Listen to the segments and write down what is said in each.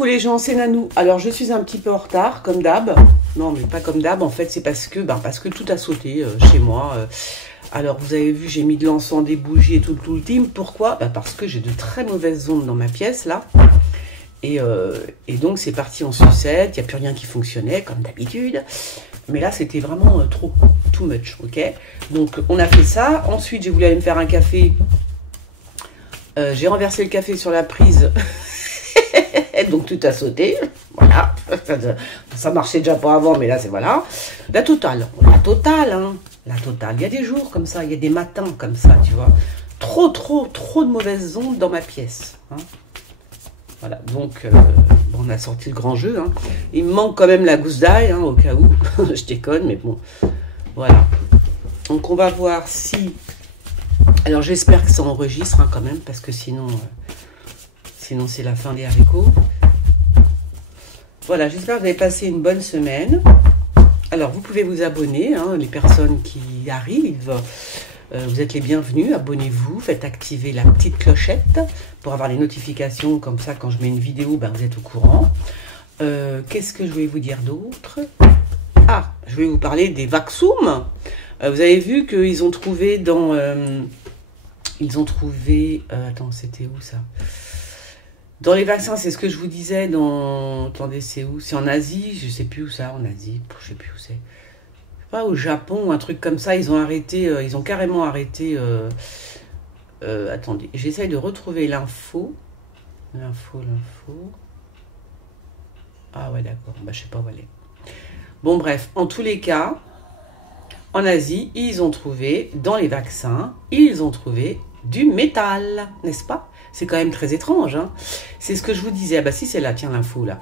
Coucou les gens, c'est Nanou. Alors je suis un petit peu en retard, comme d'hab. Non, mais pas comme d'hab, en fait, c'est parce que tout a sauté chez moi. Alors vous avez vu, j'ai mis de l'encens, des bougies et tout le team. Pourquoi? Parce que j'ai de très mauvaises ondes dans ma pièce, là. Et donc c'est parti en sucette, il n'y a plus rien qui fonctionnait, comme d'habitude. Mais là, c'était vraiment trop, too much, ok? Donc on a fait ça. Ensuite, j'ai voulu aller me faire un café. J'ai renversé le café sur la prise. Donc tout a sauté, voilà, ça marchait déjà pas avant, mais là c'est voilà. La totale, hein, la totale. Il y a des jours comme ça, il y a des matins comme ça, tu vois. Trop de mauvaises ondes dans ma pièce. Hein. Voilà, donc bon, on a sorti le grand jeu. Hein. Il me manque quand même la gousse d'ail, hein, au cas où. Je déconne, mais bon, voilà. Donc on va voir si... Alors j'espère que ça enregistre hein, quand même, parce que sinon c'est la fin des haricots. Voilà, j'espère que vous avez passé une bonne semaine. Alors, vous pouvez vous abonner, hein, les personnes qui arrivent. Vous êtes les bienvenus, abonnez-vous, faites activer la petite clochette pour avoir les notifications, comme ça, quand je mets une vidéo, ben, vous êtes au courant. Qu'est-ce que je voulais vous dire d'autre? Ah, je vais vous parler des Vaxum. Vous avez vu qu'ils ont trouvé dans... attends, c'était où ça? Dans les vaccins, c'est ce que je vous disais dans... Attendez, c'est où? C'est en Asie, je sais plus où ça, en Asie, je sais plus où c'est. Pas au Japon, un truc comme ça, ils ont arrêté, ils ont carrément arrêté... attendez, j'essaye de retrouver l'info. L'info. Ah ouais, d'accord, bah je sais pas où elle est. Bon bref, en tous les cas, en Asie, ils ont trouvé, dans les vaccins, ils ont trouvé du métal, n'est-ce pas? C'est quand même très étrange, hein. C'est ce que je vous disais. Ah bah si, c'est là, tiens, l'info, là.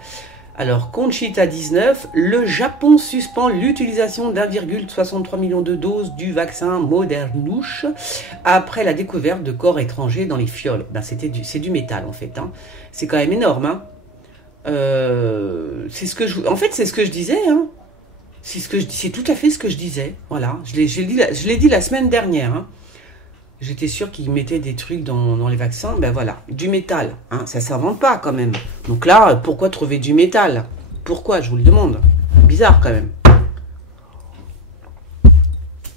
Alors, Conchita 19, le Japon suspend l'utilisation d'1,63 million de doses du vaccin Modernouche après la découverte de corps étrangers dans les fioles. Ben, c'est du métal, en fait. Hein. C'est quand même énorme, hein. En fait, c'est ce que je disais, hein. C'est tout à fait ce que je disais. Voilà, je l'ai dit la semaine dernière, hein. J'étais sûre qu'ils mettaient des trucs dans les vaccins. Ben voilà, du métal. Hein, ça ne s'invente pas quand même. Donc là, pourquoi trouver du métal? Pourquoi? Je vous le demande. Bizarre quand même.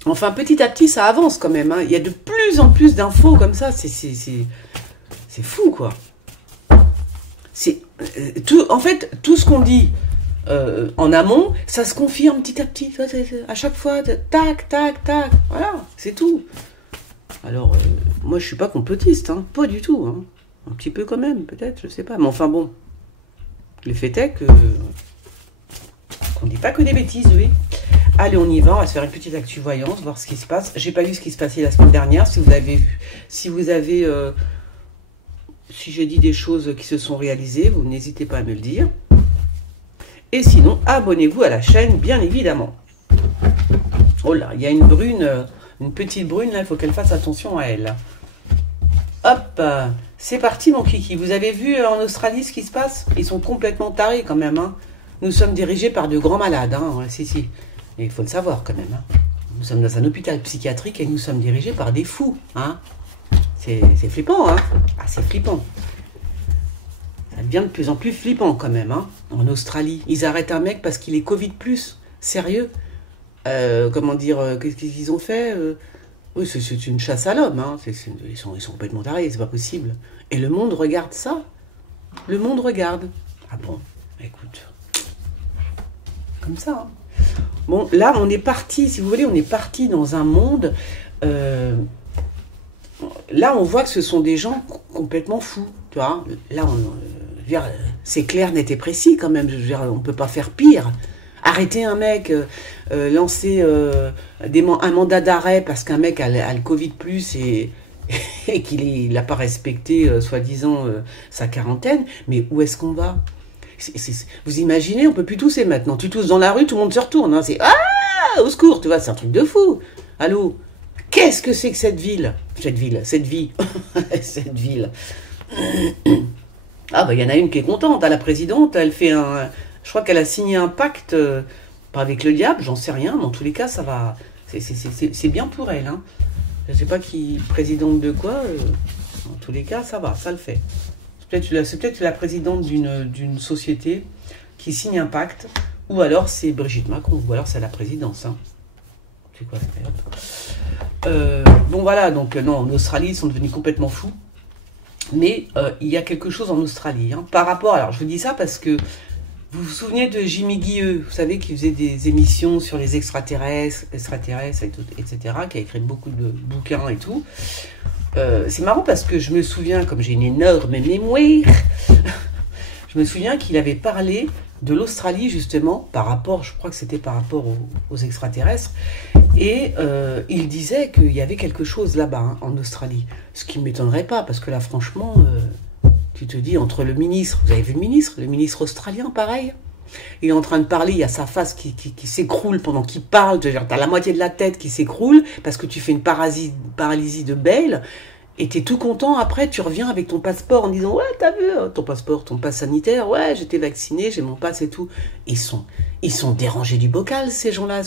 Enfin, petit à petit, ça avance quand même. Hein. Il y a de plus en plus d'infos comme ça. C'est fou, quoi. En fait, tout ce qu'on dit en amont, ça se confirme petit à petit. À chaque fois, tac, tac, tac. Voilà, c'est tout. Alors, moi, je suis pas complotiste, hein, pas du tout. Hein. Un petit peu quand même, peut-être, je sais pas. Mais enfin bon, le fait est qu'on dit pas que des bêtises, oui. Allez, on y va, on va se faire une petite actu voyance, voir ce qui se passe. J'ai pas vu ce qui se passait la semaine dernière, si vous avez vu. Si j'ai dit des choses qui se sont réalisées, vous n'hésitez pas à me le dire. Et sinon, abonnez-vous à la chaîne, bien évidemment. Oh là, il y a une brune... Une petite brune, là, il faut qu'elle fasse attention à elle. Hop, c'est parti, mon kiki. Vous avez vu en Australie ce qui se passe? Ils sont complètement tarés, quand même. Hein. Nous sommes dirigés par de grands malades. Hein. Ouais, si. Et il faut le savoir, quand même. Hein. Nous sommes dans un hôpital psychiatrique et nous sommes dirigés par des fous. Hein. C'est flippant, hein. Ah, c'est flippant. Ça devient de plus en plus flippant, quand même. Hein. En Australie, ils arrêtent un mec parce qu'il est Covid+. Sérieux? Comment dire, qu'est-ce qu'ils ont fait? Oui, c'est une chasse à l'homme, hein. Ils sont complètement tarés, c'est pas possible. Et le monde regarde ça. Le monde regarde. Ah bon, écoute. Comme ça. Hein. Bon, là, on est parti, si vous voulez, on est parti dans un monde... là, on voit que ce sont des gens complètement fous, tu vois. Là, c'est clair, net et précis, quand même. Je veux dire, on peut pas faire pire. Arrêter un mec, lancer un mandat d'arrêt parce qu'un mec a le Covid+, et qu'il n'a pas respecté, soi-disant, sa quarantaine, mais où est-ce qu'on va? Vous imaginez, on peut plus tousser maintenant. Tu tousses dans la rue, tout le monde se retourne. Hein, c'est « Ah, au secours !» Tu vois, c'est un truc de fou. Allô? Qu'est-ce que c'est que cette vie Cette vie. Cette ville. Ah, bah, il y en a une qui est contente. La présidente, elle fait un... Je crois qu'elle a signé un pacte, pas avec le diable, j'en sais rien, mais en tous les cas, ça va. C'est bien pour elle. Hein. Je ne sais pas qui, présidente de quoi, en tous les cas, ça va, ça le fait. C'est peut-être la présidente d'une société qui signe un pacte, ou alors c'est Brigitte Macron, ou alors c'est la présidence. Hein. C'est quoi bon voilà, donc non, en Australie, ils sont devenus complètement fous. Mais il y a quelque chose en Australie. Hein, par rapport, alors je vous dis ça parce que vous vous souvenez de Jimmy Guilleux, vous savez, qui faisait des émissions sur les extraterrestres, etc., qui a écrit beaucoup de bouquins et tout. C'est marrant parce que je me souviens, comme j'ai une énorme mémoire, je me souviens qu'il avait parlé de l'Australie justement par rapport, je crois que c'était par rapport aux extraterrestres, et il disait qu'il y avait quelque chose là-bas, hein, en Australie. Ce qui ne m'étonnerait pas, parce que là, franchement, tu te dis, entre le ministre, vous avez vu le ministre australien, pareil, il est en train de parler, il y a sa face qui s'écroule pendant qu'il parle, tu as la moitié de la tête qui s'écroule, parce que tu fais une paralysie de Bale, et tu es tout content, après tu reviens avec ton passeport en disant, ouais, t'as vu, ton passeport, ton passe sanitaire, ouais, j'étais vacciné, j'ai mon passe et tout. Ils sont dérangés du bocal, ces gens-là.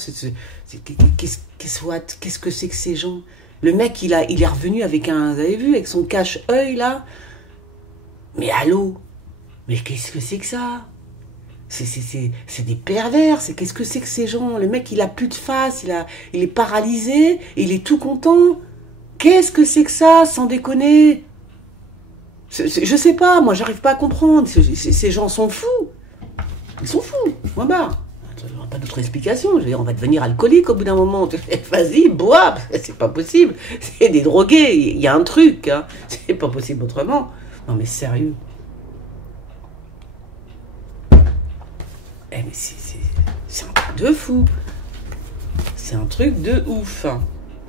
Qu'est-ce que c'est que ces gens? Le mec, il est revenu avec vous avez vu, avec son cache-œil, là. Mais allô? Mais qu'est-ce que c'est que ça? C'est des pervers, qu'est-ce que c'est que ces gens? Le mec, il a plus de face, il est paralysé, il est tout content. Qu'est-ce que c'est que ça, sans déconner? Je sais pas, moi j'arrive pas à comprendre. Ces gens sont fous. Ils sont fous, moi barre. Il n'y aura pas d'autre explication. Je veux dire, on va devenir alcoolique au bout d'un moment. Vas-y, bois, c'est pas possible. C'est des drogués, il y a un truc. Hein. C'est pas possible autrement. Non mais sérieux. Mais c'est un truc de fou. C'est un truc de ouf.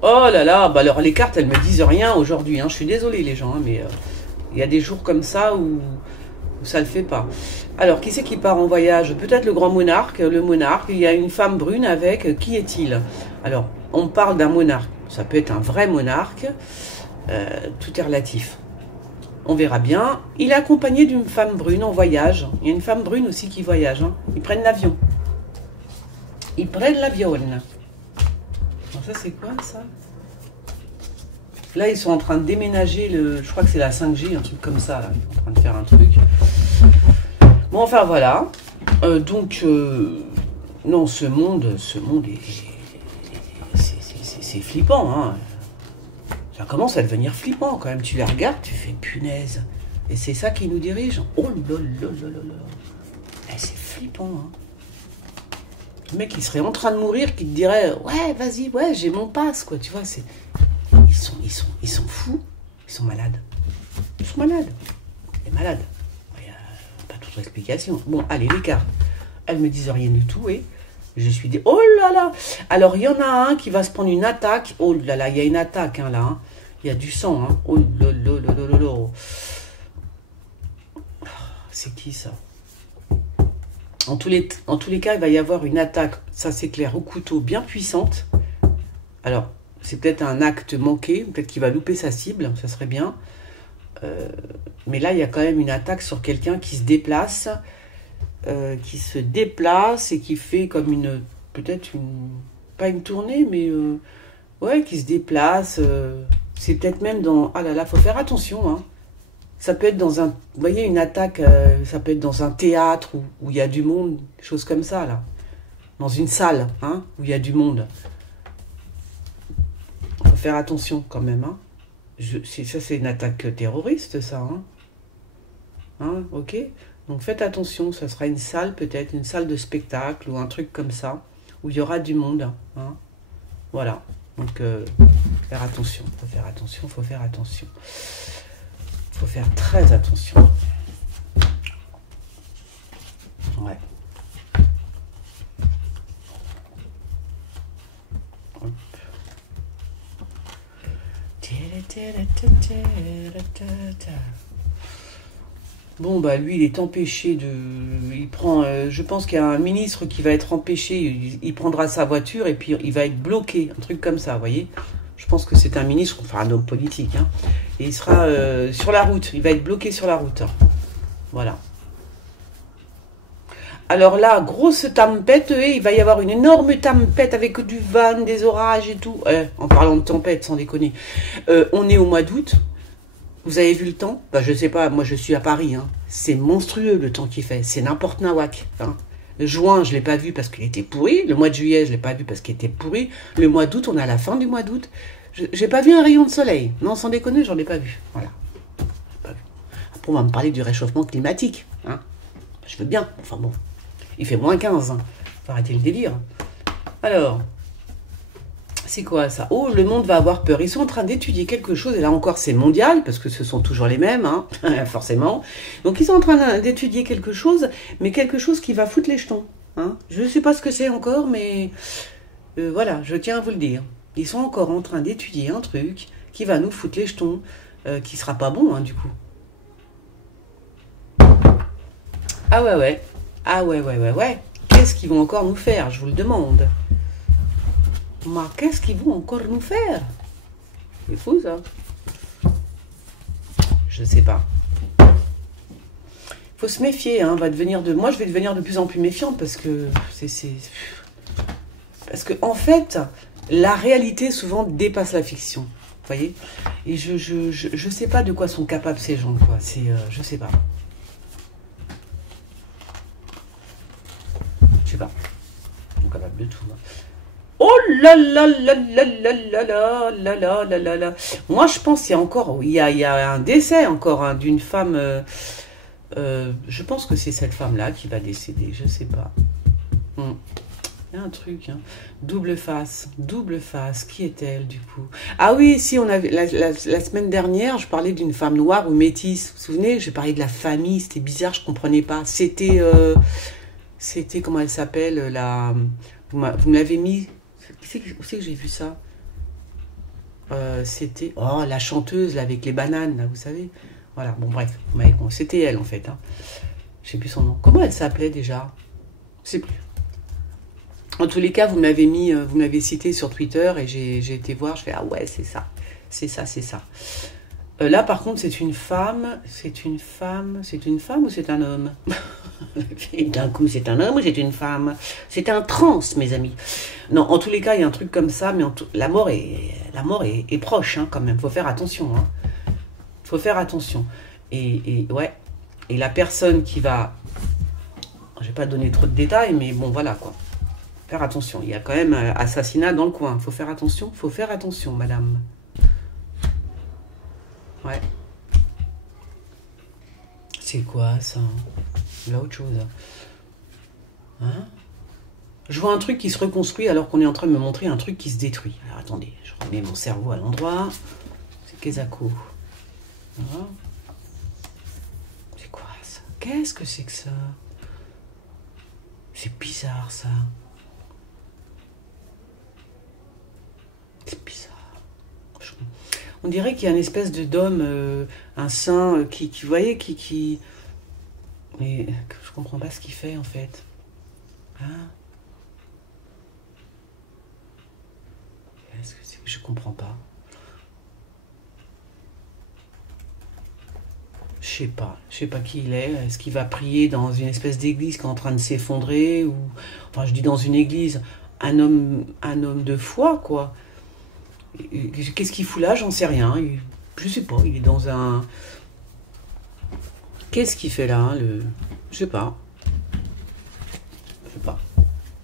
Oh là là, bah alors les cartes, elles me disent rien aujourd'hui. Hein. Je suis désolée les gens, hein, mais il y a des jours comme ça où ça le fait pas. Alors, qui c'est qui part en voyage? Peut-être le grand monarque, le monarque. Il y a une femme brune avec. Qui est-il? Alors, on parle d'un monarque. Ça peut être un vrai monarque. Tout est relatif. On verra bien. Il est accompagné d'une femme brune en voyage. Il y a une femme brune aussi qui voyage. Hein. Ils prennent l'avion. Ils prennent l'avion. Ça c'est quoi ça? Là ils sont en train de déménager je crois que c'est la 5G, un truc comme ça là. Ils sont en train de faire un truc. Bon enfin voilà. Non, ce monde c'est flippant hein. Ça commence à devenir flippant quand même. Tu les regardes, tu fais punaise. Et c'est ça qui nous dirige. Oh là là là là là. C'est flippant hein. Le mec, il serait en train de mourir, qui te dirait « Ouais, vas-y, ouais, j'ai mon passe, quoi. » Tu vois, ils sont fous. Ils sont malades. Ils sont malades. Les malades. Il n'y a pas d'autre explication. Bon, allez, les cartes. Elles me disent rien du tout, et je suis dit « Oh là là !» Alors, il y en a un qui va se prendre une attaque. Oh là là, il y a une attaque, hein, là. Hein. Il y a du sang, hein. Oh là là là là là. C'est qui, ça? En tous les cas, il va y avoir une attaque, ça c'est clair, au couteau bien puissante. Alors, c'est peut-être un acte manqué, peut-être qu'il va louper sa cible, ça serait bien. Mais là, il y a quand même une attaque sur quelqu'un qui se déplace, et qui fait comme pas une tournée, mais ouais, qui se déplace. C'est peut-être même dans... Ah là là, faut faire attention, hein. Ça peut être dans un... Vous voyez, une attaque, ça peut être dans un théâtre où il y a du monde, des choses comme ça, là. Dans une salle, hein, où il y a du monde. Il faut faire attention, quand même, hein. Ça, c'est une attaque terroriste, ça, hein. Hein, ok? Donc, faites attention, ça sera une salle, peut-être, une salle de spectacle, ou un truc comme ça, où il y aura du monde, hein. Voilà. Donc, faire attention, faut faire attention, faut faire attention. Il faut faire très attention. Ouais. Hop. Bon, bah lui, il est empêché de... Il prend... je pense qu'il y a un ministre qui va être empêché. Il prendra sa voiture et puis il va être bloqué. Un truc comme ça, vous voyez. Je pense que c'est un ministre, enfin un homme politique, hein. Et il sera sur la route. Il va être bloqué sur la route. Hein. Voilà. Alors là, grosse tempête, il va y avoir une énorme tempête avec du vent, des orages et tout. En parlant de tempête, sans déconner. On est au mois d'août. Vous avez vu le temps? Bah, je sais pas, moi je suis à Paris, hein. C'est monstrueux le temps qu'il fait, c'est n'importe nawak, hein. Le juin, je l'ai pas vu parce qu'il était pourri. Le mois de juillet, je l'ai pas vu parce qu'il était pourri. Le mois d'août, on est à la fin du mois d'août. J'ai pas vu un rayon de soleil. Non, sans déconner, j'en ai pas vu. Voilà. Pas vu. Après, on va me parler du réchauffement climatique, hein. Je veux bien. Enfin bon, il fait -15, hein. Faut arrêter le délire. Alors, c'est quoi ça? Oh, le monde va avoir peur. Ils sont en train d'étudier quelque chose, et là encore c'est mondial, parce que ce sont toujours les mêmes, hein, forcément. Donc ils sont en train d'étudier quelque chose, mais quelque chose qui va foutre les jetons, hein. Je ne sais pas ce que c'est encore, mais voilà, je tiens à vous le dire. Ils sont encore en train d'étudier un truc qui va nous foutre les jetons, qui sera pas bon, hein, du coup. Ah ouais, ouais. Ah ouais, ouais, ouais, ouais. Qu'est-ce qu'ils vont encore nous faire, je vous le demande. Mais qu'est-ce qu'ils vont encore nous faire? C'est fou ça. Je sais pas. Faut se méfier, hein. Moi, je vais devenir de plus en plus méfiante parce que parce que en fait, la réalité souvent dépasse la fiction. Vous voyez? Et je sais pas de quoi sont capables ces gens, quoi. Je sais pas. Je sais pas. Ils sont capables de tout, hein. Oh là là là là là là là là là là là là. Moi, je pense qu'il y a encore, il y a un décès encore, hein, d'une femme. Je pense que c'est cette femme-là qui va décéder. Je sais pas. Il y a un truc, hein. Double face. Double face. Qui est-elle du coup? Ah oui, si on avait la semaine dernière, je parlais d'une femme noire ou métisse. Vous vous souvenez? J'ai parlé de la famille. C'était bizarre, je comprenais pas. C'était comment elle s'appelle la. Vous me l'avez mis. Où c'est que j'ai vu ça? C'était la chanteuse là, avec les bananes, là, vous savez. Voilà, bon bref, c'était elle en fait, hein. Je sais plus son nom. Comment elle s'appelait déjà? Je sais plus. En tous les cas, vous m'avez cité sur Twitter et j'ai été voir. Je fais ah ouais, c'est ça, c'est ça, c'est ça. Là, par contre, c'est une femme ou c'est un homme? Et d'un coup, c'est un homme ou c'est une femme? C'est un trans, mes amis. Non, en tous les cas, il y a un truc comme ça, mais la mort est proche, hein, quand même. Faut faire attention, hein. Faut faire attention. Ouais. Et la personne qui va, je vais pas donner trop de détails, mais bon, voilà quoi. Faire attention. Il y a quand même un assassinat dans le coin. Faut faire attention. Faut faire attention, madame. Ouais. C'est quoi ça? Là, autre chose. Hein? Je vois un truc qui se reconstruit alors qu'on est en train de me montrer un truc qui se détruit. Alors attendez, je remets mon cerveau à l'endroit. C'est Kezako. Voilà. C'est quoi ça? Qu'est-ce que c'est que ça? C'est bizarre ça. C'est bizarre. On dirait qu'il y a une espèce d'homme, un saint, vous voyez, mais je comprends pas ce qu'il fait en fait. Hein? Qu'est-ce que c'est que je comprends pas? Je sais pas qui il est. Est-ce qu'il va prier dans une espèce d'église qui est en train de s'effondrer ou, enfin, je dis dans une église, un homme de foi quoi. Qu'est-ce qu'il fout là? J'en sais rien. Je sais pas. Il est dans un. Qu'est-ce qu'il fait là, Je sais pas. Je sais pas.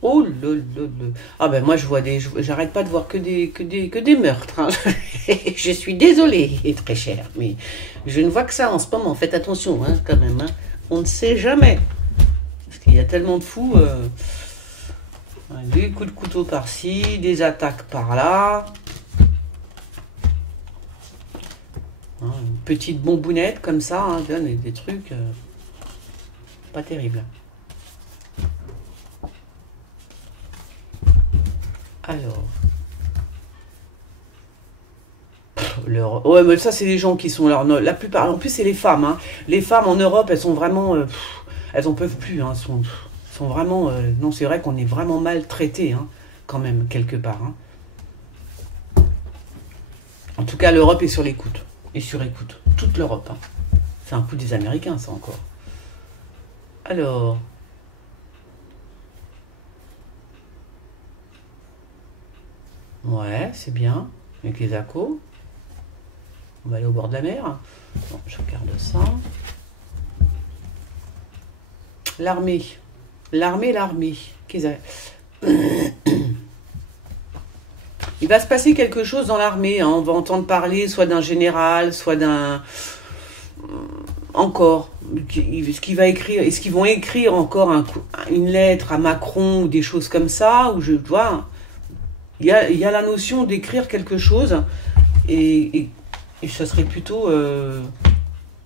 Oh là. Ah ben moi j'arrête pas de voir que des meurtres, hein. Je suis désolée, très cher, mais je ne vois que ça en ce moment. Faites attention, hein, quand même, hein. On ne sait jamais. Parce qu'il y a tellement de fous. Des coups de couteau par-ci, des attaques par-là. Hein, une petite bonbounette comme ça, hein, des trucs pas terribles. Alors. Ouais, mais ça, c'est les gens qui sont là. La plupart, en plus, c'est les femmes, hein. Les femmes en Europe, elles sont vraiment. Elles en peuvent plus, hein. Sont vraiment. Non, c'est vrai qu'on est vraiment maltraités, hein, quand même, quelque part, hein. En tout cas, l'Europe est sur l'écoute. Et sur écoute. Toute l'Europe, hein. C'est un coup des Américains, ça encore. Alors. Ouais, c'est bien. Avec les accos. On va aller au bord de la mer. Bon, je regarde ça. L'armée. L'armée. Il va se passer quelque chose dans l'armée. Hein. On va entendre parler soit d'un général, soit d'un... Encore. Est-ce qu'ils vont écrire encore une lettre à Macron ou des choses comme ça, où je vois... Il y a la notion d'écrire quelque chose et ça serait plutôt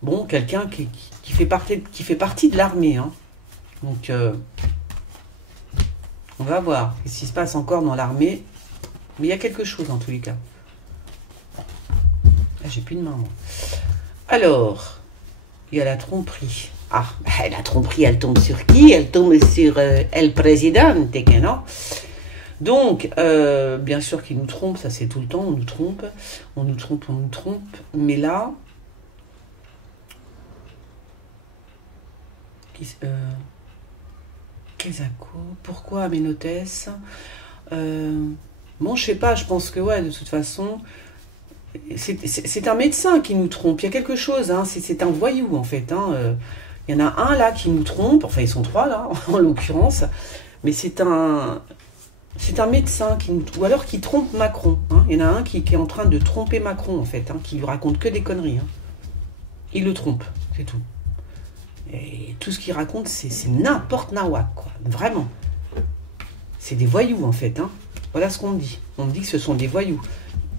bon, quelqu'un qui fait partie de l'armée. Hein. Donc, on va voir ce qui se passe encore dans l'armée. Mais il y a quelque chose en tous les cas. Ah, j'ai plus de main, moi. Alors, il y a la tromperie. Ah, la tromperie, elle tombe sur qui? Elle tombe sur El Presidente, non? Donc, bien sûr qu'il nous trompe, ça c'est tout le temps, on nous trompe. Mais là... Pourquoi Aménotès bon, je sais pas, je pense que ouais, de toute façon, c'est un médecin qui nous trompe. Il y a quelque chose, hein, c'est un voyou en fait. Hein, il y en a un là qui nous trompe, enfin ils sont trois là, en l'occurrence, mais c'est un médecin ou alors qui trompe Macron. Hein. Il y en a un qui est en train de tromper Macron en fait, hein, qui lui raconte que des conneries. Hein. Il le trompe, c'est tout. Et tout ce qu'il raconte, c'est n'importe nawak, quoi. Vraiment. C'est des voyous en fait, hein. Voilà ce qu'on dit. On dit que ce sont des voyous.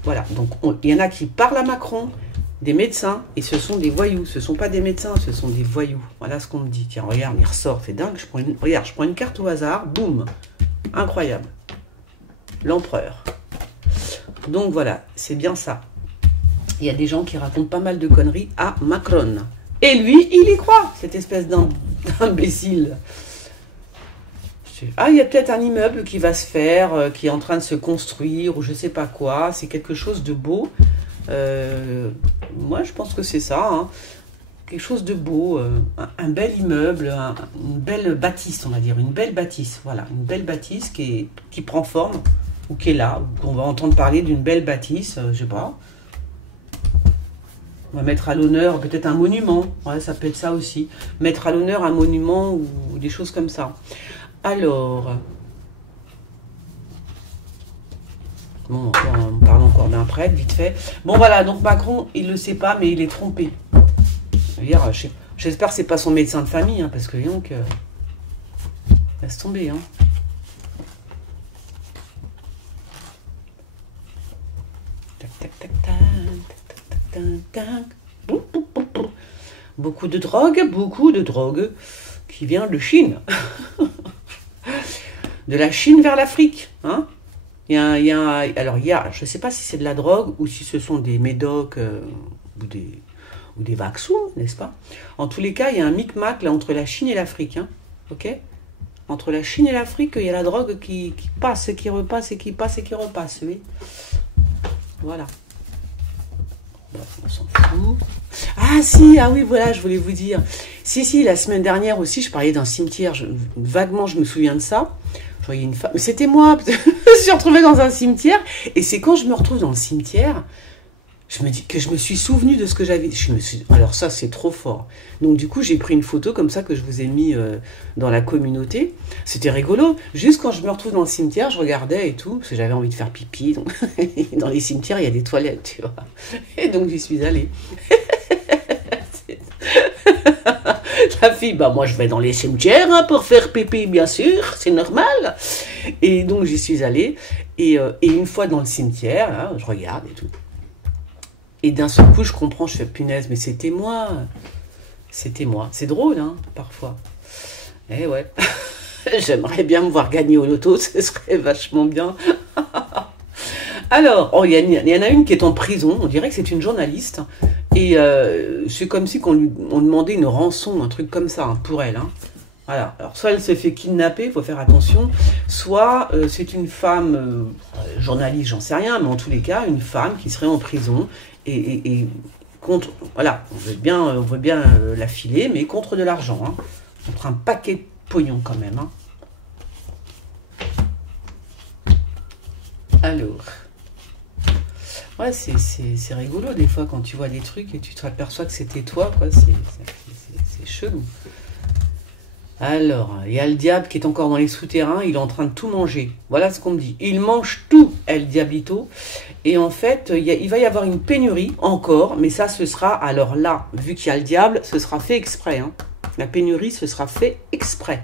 Voilà. Donc, il y en a qui parlent à Macron, des médecins, et ce sont des voyous. Ce ne sont pas des médecins, ce sont des voyous. Voilà ce qu'on me dit. Tiens, regarde, il ressort. C'est dingue. Regarde, je prends une carte au hasard. Boum. Incroyable. L'empereur. Donc, voilà. C'est bien ça. Il y a des gens qui racontent pas mal de conneries à Macron. Et lui, il y croit. Cette espèce d'imbécile. Ah, il y a peut-être un immeuble qui va se faire, qui est en train de se construire, ou je sais pas quoi. C'est quelque chose de beau. Moi, je pense que c'est ça. Hein. Quelque chose de beau. Un bel immeuble, une belle bâtisse, on va dire. Une belle bâtisse, voilà. Une belle bâtisse qui prend forme, ou qui est là. Ou qu'on va entendre parler d'une belle bâtisse, je sais pas. On va mettre à l'honneur peut-être un monument. Ouais, ça peut être ça aussi. Mettre à l'honneur un monument ou des choses comme ça. Alors, bon, on parle encore d'un prêtre, vite fait. Bon, voilà, donc Macron, il ne le sait pas, mais il est trompé. J'espère que ce n'est pas son médecin de famille, hein, parce que donc, laisse tomber. Hein. Tac, tac, tac, tac, tac, tac, tac. Beaucoup de drogue qui vient de Chine. De la Chine vers l'Afrique. Hein, alors, je ne sais pas si c'est de la drogue ou si ce sont des médocs ou des vaccins, n'est-ce pas? En tous les cas, il y a un micmac là, entre la Chine et l'Afrique. Hein, ok? Entre la Chine et l'Afrique, il y a la drogue qui passe, qui repasse, et qui passe et qui repasse. Oui. Voilà. On s'en fout. Ah si, ah oui, voilà, je voulais vous dire. Si, la semaine dernière aussi, je parlais d'un cimetière. Vaguement, je me souviens de ça. Je voyais une femme. Mais c'était moi. Je me suis retrouvée dans un cimetière. Et c'est quand je me retrouve dans le cimetière, je me dis que je me suis souvenue de ce que j'avais. Alors ça, c'est trop fort. Donc du coup, j'ai pris une photo comme ça que je vous ai mis dans la communauté. C'était rigolo. Juste quand je me retrouve dans le cimetière, je regardais et tout, parce que j'avais envie de faire pipi. Donc... dans les cimetières, il y a des toilettes, tu vois. Et donc j'y suis allée. La fille, bah moi je vais dans les cimetières hein, pour faire pipi, bien sûr, c'est normal. Et donc j'y suis allée. Et une fois dans le cimetière, hein, je regarde et tout. Et d'un seul coup, je comprends, je fais punaise, mais c'était moi. C'était moi. C'est drôle, hein, parfois. Eh ouais. J'aimerais bien me voir gagner au loto, ce serait vachement bien. Alors, oh, il y en a une qui est en prison, on dirait que c'est une journaliste. Et c'est comme si on demandait une rançon, un truc comme ça, hein, pour elle. Hein. Voilà. Alors, soit elle se fait kidnapper, il faut faire attention, soit c'est une femme, journaliste, j'en sais rien, mais en tous les cas, une femme qui serait en prison et contre, voilà, on veut bien la filer, mais contre de l'argent, hein, contre un paquet de pognon quand même. Hein. Alors, Ouais, c'est rigolo des fois quand tu vois des trucs et tu te aperçois que c'était toi, quoi. C'est chelou. Alors, il y a le diable qui est encore dans les souterrains, il est en train de tout manger. Voilà ce qu'on me dit. Il mange tout, El Diablito. Et en fait, il va y avoir une pénurie encore, mais ça, ce sera, alors là, vu qu'il y a le diable, ce sera fait exprès. Hein. La pénurie, ce sera fait exprès.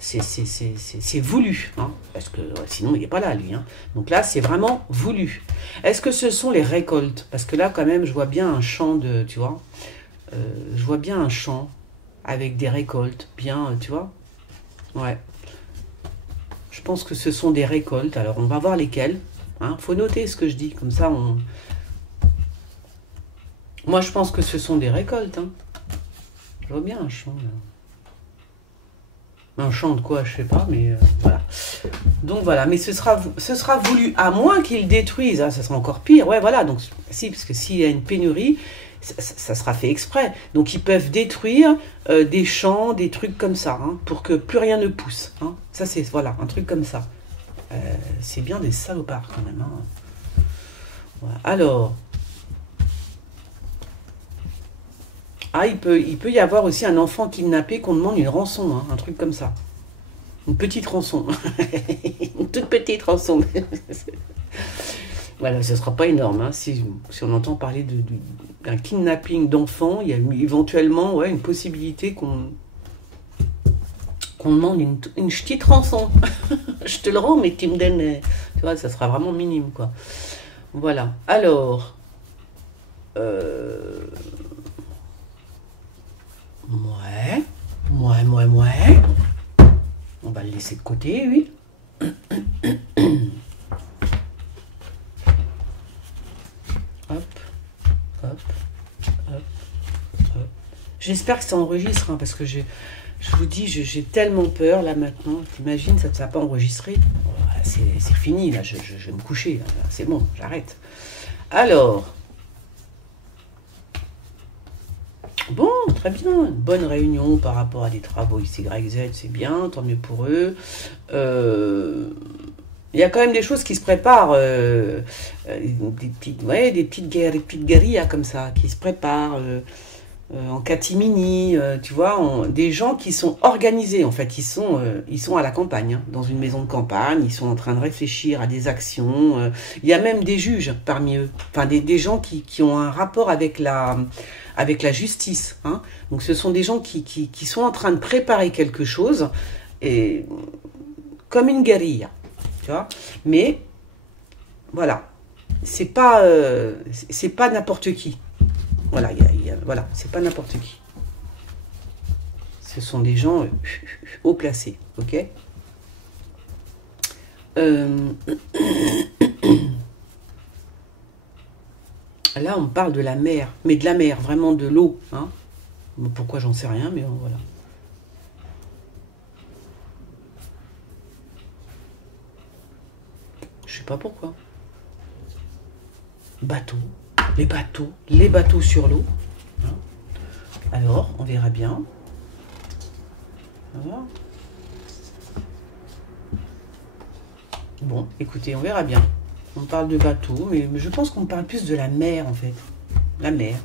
C'est voulu, hein, parce que sinon, il n'est pas là, lui. Hein. Donc là, c'est vraiment voulu. Est-ce que ce sont les récoltes? Parce que là, quand même, je vois bien un champ de, tu vois, je vois bien un champ avec des récoltes, bien, tu vois. Ouais. Je pense que ce sont des récoltes. Alors, on va voir lesquelles. Hein. Faut noter ce que je dis, comme ça, on... Moi, je pense que ce sont des récoltes. Hein. Je vois bien un champ, là. Un champ de quoi, je sais pas, mais voilà. Donc voilà, mais ce sera voulu, à moins qu'ils détruisent, hein, ça sera encore pire. Ouais, voilà, donc si, parce que s'il y a une pénurie, ça sera fait exprès. Donc ils peuvent détruire des champs, des trucs comme ça, hein, pour que plus rien ne pousse. Hein. Ça, c'est, voilà, un truc comme ça. C'est bien des salopards quand même. Hein. Voilà. Alors... Ah, il peut y avoir aussi un enfant kidnappé qu'on demande une rançon, hein, un truc comme ça. Une petite rançon. Une toute petite rançon. Voilà, ce ne sera pas énorme. Hein, si on entend parler d'un kidnapping d'enfants, il y a éventuellement ouais, une possibilité qu'on demande une petite rançon. Je te le rends, mais tu me donnes... Tu vois, ça sera vraiment minime, quoi. Voilà. Alors... Ouais. On va le laisser de côté, oui. Hop, hop, hop, hop. J'espère que ça enregistre, hein, parce que je vous dis, j'ai tellement peur, là, maintenant. T'imagines, ça ne va pas enregistrer. Oh, c'est fini, là, je vais me coucher. Là. C'est bon, j'arrête. Alors... Bon, très bien, une bonne réunion par rapport à des travaux XYZ, c'est bien, tant mieux pour eux. Il y a quand même des choses qui se préparent, des petites guérillas comme ça, qui se préparent en catimini, tu vois, des gens qui sont organisés, en fait, ils sont à la campagne, hein, dans une maison de campagne, ils sont en train de réfléchir à des actions. Il y a même des juges parmi eux, enfin des gens qui ont un rapport avec la justice. Hein. Donc ce sont des gens qui sont en train de préparer quelque chose, et, comme une guérilla, tu vois. Mais voilà, c'est pas n'importe qui. Voilà, voilà, c'est pas n'importe qui. Ce sont des gens haut placés, ok. Là, on parle de la mer, mais de la mer, vraiment de l'eau. Hein. Pourquoi, j'en sais rien, mais voilà. Je sais pas pourquoi. Bateau, les bateaux sur l'eau. Hein. Alors, on verra bien. Voilà. Bon, écoutez, on verra bien. On parle de bateau, mais je pense qu'on parle plus de la mer, en fait. La mer.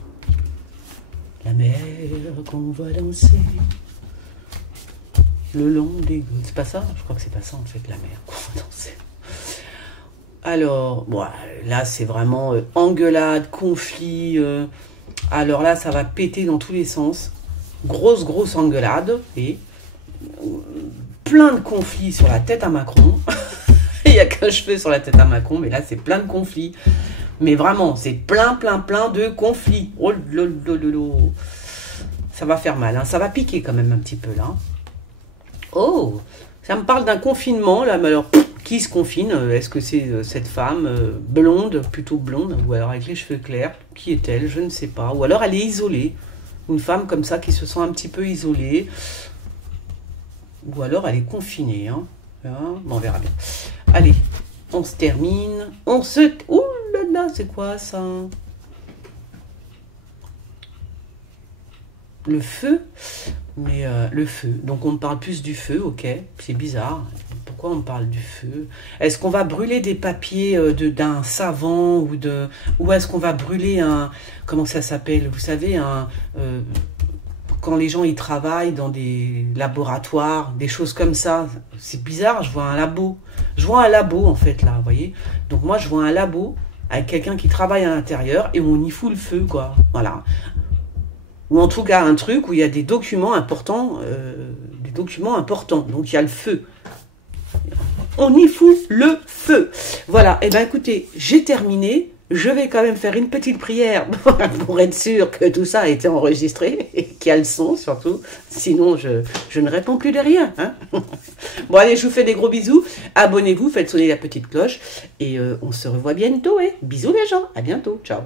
La mer qu'on va danser le long des gouttes. C'est pas ça? Je crois que c'est pas ça, en fait, la mer qu'on va danser. Alors, bon, là, c'est vraiment engueulade, conflit. Alors là, ça va péter dans tous les sens. Grosse engueulade. Et plein de conflits sur la tête à Macron. Il n'y a qu'un cheveu sur la tête à Macron, mais là, c'est plein de conflits. Mais vraiment, c'est plein de conflits. Oh lolo. Ça va faire mal, hein. Ça va piquer quand même un petit peu, là. Oh, ça me parle d'un confinement, là, mais alors... Qui se confine? Est-ce que c'est cette femme blonde, plutôt blonde, ou alors avec les cheveux clairs? Qui est-elle? Je ne sais pas. Ou alors elle est isolée. Une femme comme ça qui se sent un petit peu isolée. Ou alors elle est confinée. Hein. Bon, on verra bien. Allez, on se termine. Ouh là là, c'est quoi ça? Le feu? Mais le feu. Donc on parle plus du feu, ok. C'est bizarre. pourquoi on parle du feu? Est-ce qu'on va brûler des papiers d'un savant ou est-ce qu'on va brûler un, comment ça s'appelle? Vous savez, quand les gens ils travaillent dans des laboratoires, des choses comme ça, c'est bizarre, je vois un labo. Je vois un labo en fait là, vous voyez. Donc moi je vois un labo avec quelqu'un qui travaille à l'intérieur et on y fout le feu quoi, voilà. Ou en tout cas un truc où il y a des documents importants, donc il y a le feu. On y fout le feu. Voilà, et ben écoutez, j'ai terminé. Je vais quand même faire une petite prière pour être sûr que tout ça a été enregistré et qu'il y a le son surtout. Sinon, je ne réponds plus de rien. Hein. Bon, allez, je vous fais des gros bisous. Abonnez-vous, faites sonner la petite cloche et on se revoit bientôt. Bisous les gens, à bientôt. Ciao.